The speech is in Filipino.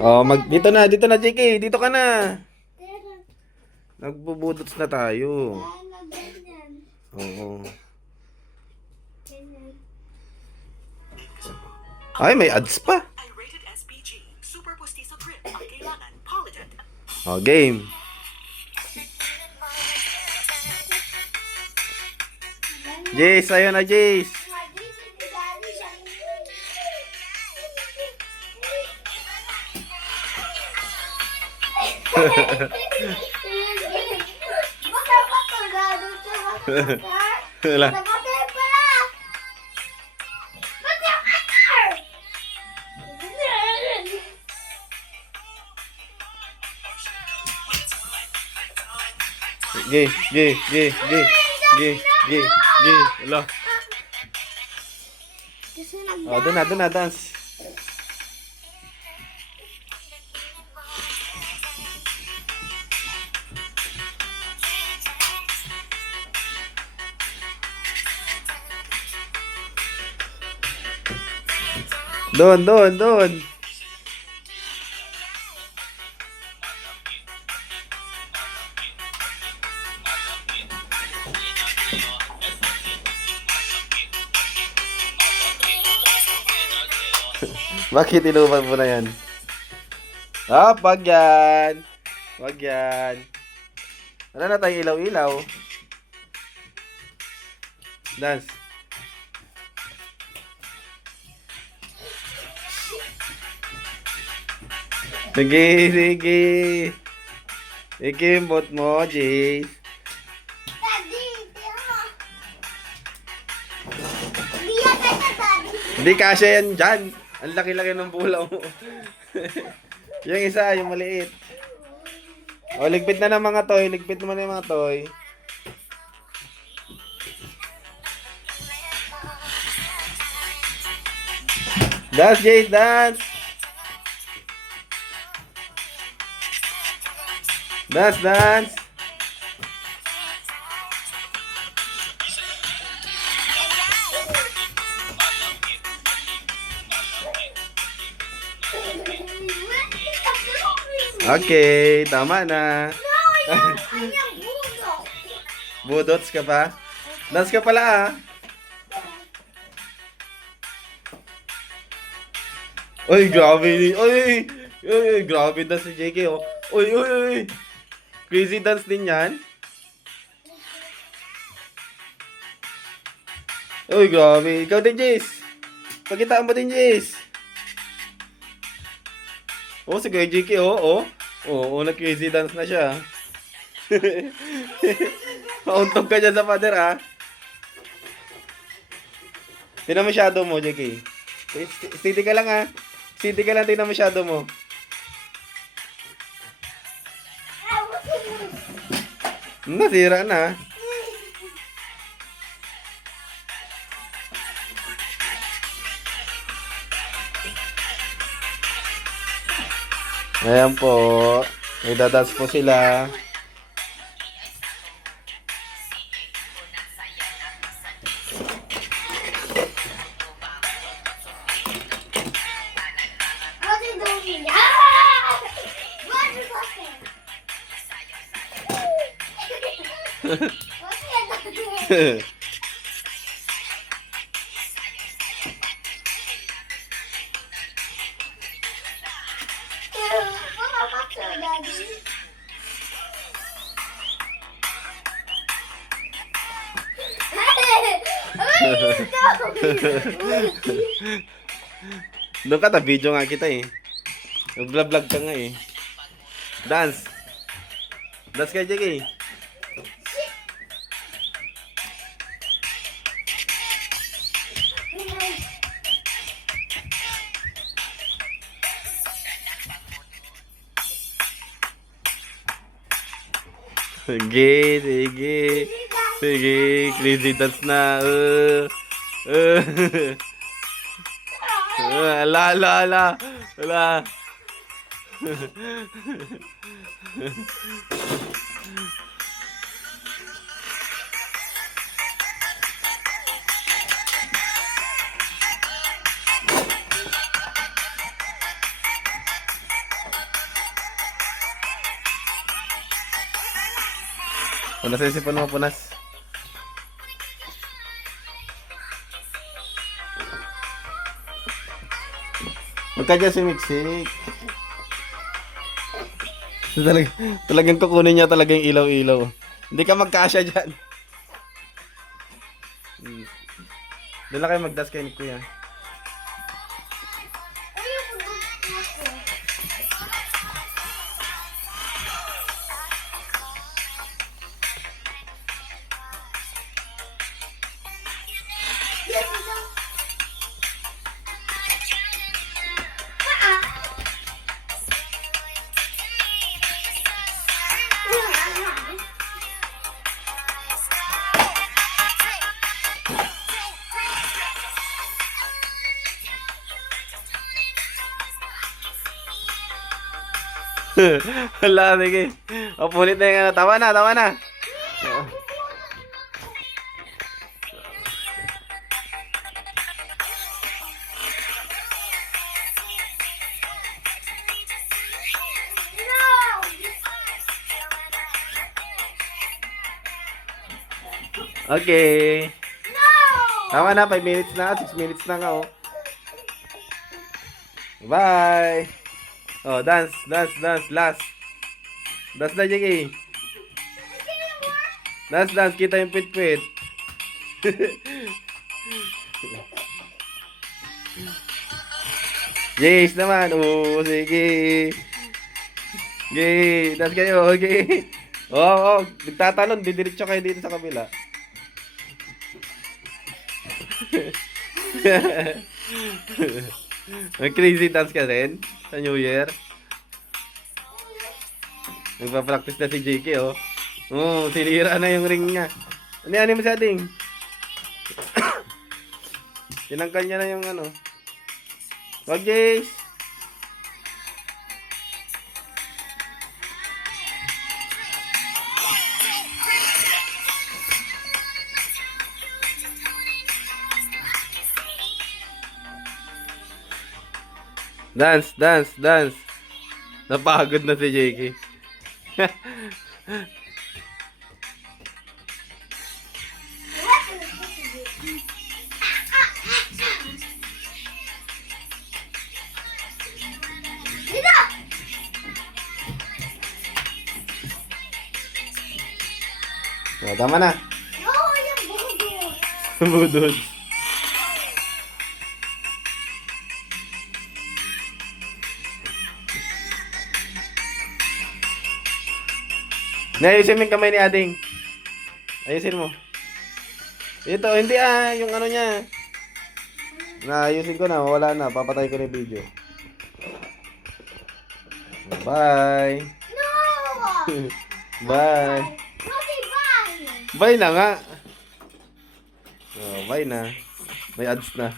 Oh, dito na, JK. Dito ka na. Nagbubudots na tayo. Oo. Ay, may ads pa. Oh, game. Jace, ayun na, Jace. Wala. Ge. Wala. Oh, doon na, dance. Doon. Bakit inuman mo na yan? Ah, wag yan. Wag yan. Wala na tayong ilaw-ilaw. Dance. Sige. Ikimbot mo, Jace. Hindi kasya yan dyan. Ang laki-laki ng bulaw mo. Yung isa, yung maliit. O, ligpit na ng mga toy. Ligpit mo na yung mga toy. Dance, Jace, dance! Dance! Okay, tama na. Budots ka pa? Dance ka pala ah. Oy, grabe. Oy, grabe dance si JK oh. Oy. Crazy dance din yan. Oy, grabe. Ikaw din, Jace. Pakitaan mo din, Jace. Oh, si Kuya JK, oh. Nag-crazy dance na siya. Mauntog ka dyan sa father, ah. Tingnan mo shadow mo, JK. Steady ka lang, ah. Steady ka lang, tingnan mo shadow mo. Nasira na. Ayan po. May dadance po sila. Doon ka, ta-video nga kita eh. Nag-vlog ka nga eh. Dance. Dance ka, JK. Sige, crazy dance na. Ala. Punas yung sipon mo, punas. Huwag ka dyan sumiksik. Talagang kukunin niya talagang ilaw-ilaw. Hindi ka magkasya dyan. Doon lang kayo magdas kayo ni Kuya. Wala, sige. O, pulit na yung ano. Tama na, tama na. Okay. Tama na, 5 minutes na. 6 minutes na nga, oh. Bye. Oh, dance, dance, dance, last. Dance na, Jiggy. Dance, dance, kita yung pit-pit. Yes naman. Oh, sige. Okay, dance kayo. Okay. Oh, oh, nagtatalon. Didiretso kayo dito sa kabila. Crazy dance ka rin sa New Year. Nagpa-practice na si JK, oh. Oh, sinira na yung ring niya. Ano mo sa ating? Tinangkal niya na yung ano. Wag, Jace. Dance, dance, dance. Napagod na si JK. Oh, tama na. Budod. Ayusin mo yung kamay ni Ading. Ayusin mo. Ito, hindi yung ano niya. Naayusin ko na, wala na. Papatay ko na yung video. Bye. No! Bye. Bye! Bye na nga. Oh, bye na. May ads na.